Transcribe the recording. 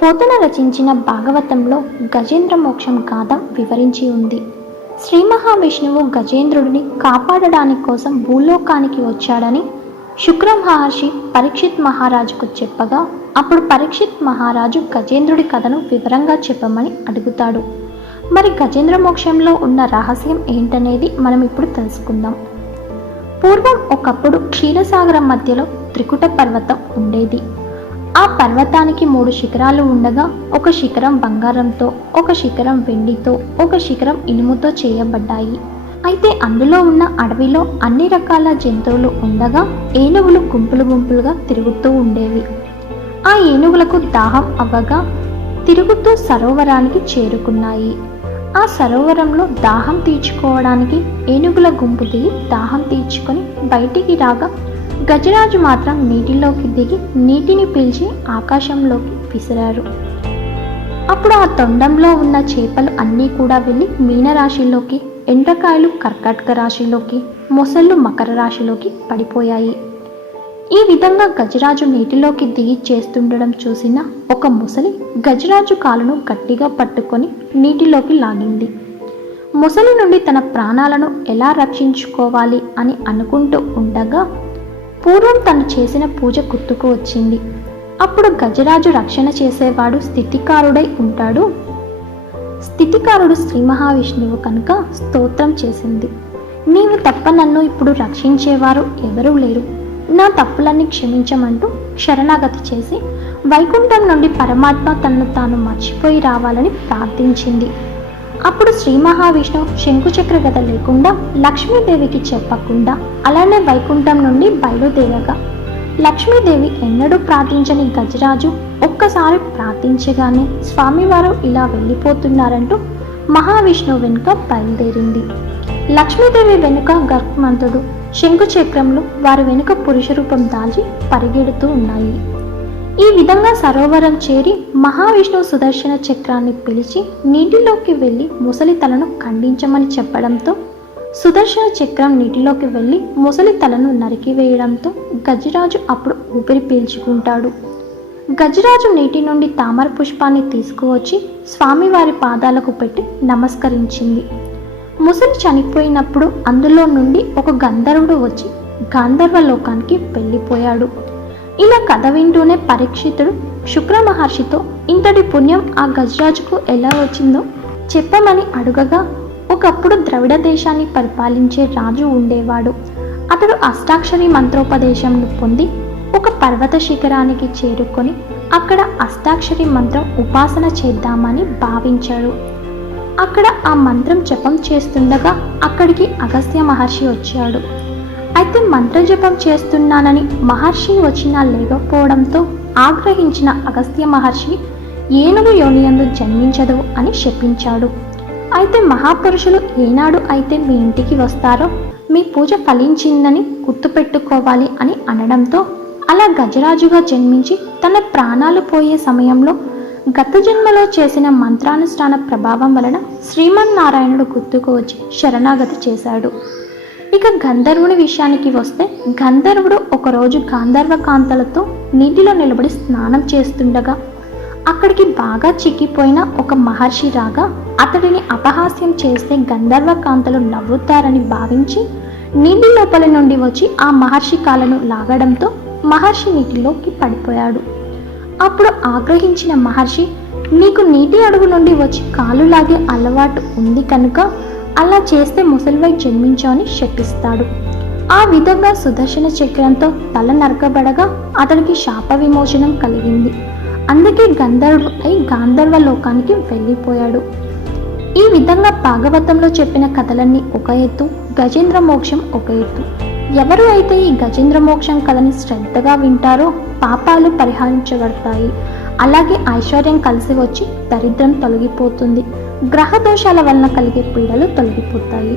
పోతన రచించిన భాగవతంలో గజేంద్ర మోక్షం గాథ వివరించి ఉంది. శ్రీ మహావిష్ణువు గజేంద్రుడిని కాపాడడానికి కోసం భూలోకానికి వచ్చాడని శుక్ర మహర్షి పరీక్షిత్ మహారాజుకు చెప్పగా అప్పుడు పరీక్షిత్ మహారాజు గజేంద్రుడి కథను వివరంగా చెప్పమని అడుగుతాడు. మరి గజేంద్ర మోక్షంలో ఉన్న రహస్యం ఏంటనేది మనం ఇప్పుడు తెలుసుకుందాం. పూర్వం ఒకప్పుడు క్షీరసాగరం మధ్యలో త్రికుట పర్వతం ఉండేది. ఆ పర్వతానికి మూడు శిఖరాలు ఉండగా ఒక శిఖరం బంగారంతో ఒక శిఖరం వెండితో ఒక శిఖరం ఇనుముతో చేయబడ్డాయి. అయితే అందులో ఉన్న అడవిలో అన్ని రకాల జంతువులు ఉండగా ఏనుగులు గుంపులు గుంపులుగా తిరుగుతూ ఉండేవి. ఆ ఏనుగులకు దాహం అవ్వగా తిరుగుతూ సరోవరానికి చేరుకున్నాయి. ఆ సరోవరంలో దాహం తీర్చుకోవడానికి ఏనుగుల గుంపు దిగి దాహం తీర్చుకొని బయటికి రాగా గజరాజు మాత్రం నీటిలోకి దిగి నీటిని పీల్చి ఆకాశంలోకి విసిరారు. అప్పుడు ఆ తొండంలో ఉన్న చేపలు అన్నీ కూడా వెళ్ళి మీనరాశిలోకి ఎండ్రకాయలు కర్కాటక రాశిలోకి మొసళ్ళు మకర రాశిలోకి పడిపోయాయి. ఈ విధంగా గజరాజు నీటిలోకి దిగి చేస్తుండడం చూసిన ఒక ముసలి గజరాజు కాలును గట్టిగా పట్టుకొని నీటిలోకి లాగింది. ముసలి నుండి తన ప్రాణాలను ఎలా రక్షించుకోవాలి అని అనుకుంటూ ఉండగా పూర్వం తను చేసిన పూజ గుర్తుకు వచ్చింది. అప్పుడు గజరాజు రక్షణ చేసేవాడు స్థితికారుడై ఉంటాడు. స్థితికారుడు శ్రీ మహావిష్ణువు కనుక స్తోత్రం చేసింది. నీవు తప్ప నన్ను ఇప్పుడు రక్షించేవారు ఎవరూ లేరు. నా తప్పులన్నీ క్షమించమంటూ శరణాగతి చేసి వైకుంఠం నుండి పరమాత్మ తనను తాను మర్చిపోయి రావాలని ప్రార్థించింది. అప్పుడు శ్రీ మహావిష్ణువు శంకుచక్ర గద లేకుండా లక్ష్మీదేవికి చెప్పకుండా అలానే వైకుంఠం నుండి బయలుదేరగా లక్ష్మీదేవి ఎన్నడూ ప్రార్థించని గజరాజు ఒక్కసారి ప్రార్థించగానే స్వామివారు ఇలా వెళ్ళిపోతున్నారంటూ మహావిష్ణువు వెనుక బయలుదేరింది. లక్ష్మీదేవి వెనుక గర్భమంతుడు శంకుచక్రంలో వారి వెనుక పురుష రూపం దాల్చి పరిగెడుతూ ఉన్నాయి. ఈ విధంగా సరోవరం చేరి మహావిష్ణువు సుదర్శన చక్రాన్ని పిలిచి నీటిలోకి వెళ్ళి ముసలి తలను ఖండించమని చెప్పడంతో సుదర్శన చక్రం నీటిలోకి వెళ్ళి ముసలి తలను నరికివేయడంతో గజరాజు అప్పుడు ఊపిరి పీల్చుకుంటాడు. గజరాజు నీటి నుండి తామర పుష్పాన్ని తీసుకువచ్చి స్వామివారి పాదాలకు పెట్టి నమస్కరించింది. ముసలి చనిపోయినప్పుడు అందులో నుండి ఒక గంధర్వుడు వచ్చి గంధర్వ లోకానికి వెళ్ళిపోయాడు. ఇలా కథ వింటూనే పరీక్షితుడు శుక్ర మహర్షితో ఇంతటి పుణ్యం ఆ గజరాజుకు ఎలా వచ్చిందో చెప్పమని అడుగగా ఒకప్పుడు ద్రవిడ దేశాన్ని పరిపాలించే రాజు ఉండేవాడు. అతడు అష్టాక్షరి మంత్రోపదేశంను పొంది ఒక పర్వత శిఖరానికి చేరుకొని అక్కడ అష్టాక్షరి మంత్రం ఉపాసన చేద్దామని భావించాడు. అక్కడ ఆ మంత్రం జపం చేస్తుండగా అక్కడికి అగస్త్య మహర్షి వచ్చాడు. అయితే మంత్ర జపం చేస్తున్నానని మహర్షి వచ్చినా లేకపోవడంతో ఆగ్రహించిన అగస్త్య మహర్షి ఏనుగు యోనియందు జన్మించదు అని శపించాడు. అయితే మహాపురుషులు ఏనాడు అయితే మీ ఇంటికి వస్తారో? మీ పూజ ఫలించిందని గుర్తుపెట్టుకోవాలి అని అనడంతో అలా గజరాజుగా జన్మించి తన ప్రాణాలు పోయే సమయంలో గత జన్మలో చేసిన మంత్రానుష్ఠాన ప్రభావం వలన శ్రీమన్నారాయణుడు గుర్తుకు వచ్చి శరణాగతి చేశాడు. ఇక గంధర్వుని విషయానికి వస్తే గంధర్వుడు ఒకరోజు గాంధర్వ కాంతలతో నీటిలో నిలబడి స్నానం చేస్తుండగా అక్కడికి బాగా చిక్కిపోయిన ఒక మహర్షి రాగా అతడిని అపహాస్యం చేస్తే గంధర్వ కాంతలు నవ్వుతారని భావించి నీటి లోపల నుండి వచ్చి ఆ మహర్షి కాలను లాగడంతో మహర్షి నీటిలోకి పడిపోయాడు. అప్పుడు ఆగ్రహించిన మహర్షి నీకు నీటి అడుగు నుండి వచ్చి కాలు లాగే అలవాటు ఉంది కనుక అలా చేస్తే ముసలివై జన్మించాలని శపిస్తాడు. ఆ విధంగా సుదర్శన చక్రంతో తల నరకబడగా అతడికి శాప విమోచనం కలిగింది. అందుకే గంధర్వ అయి గాంధర్వ లోకానికి వెళ్ళిపోయాడు. ఈ విధంగా భాగవతంలో చెప్పిన కథలన్నీ ఒక ఎత్తు గజేంద్ర మోక్షం ఒక ఎత్తు. ఎవరు అయితే ఈ గజేంద్ర మోక్షం కథని శ్రద్ధగా వింటారో పాపాలు పరిహరించబడతాయి. అలాగే ఐశ్వర్యం కలిసి వచ్చి దరిద్రం తొలగిపోతుంది. గ్రహ దోషాల వలన కలిగే పీడలు తొలగిపోతాయి.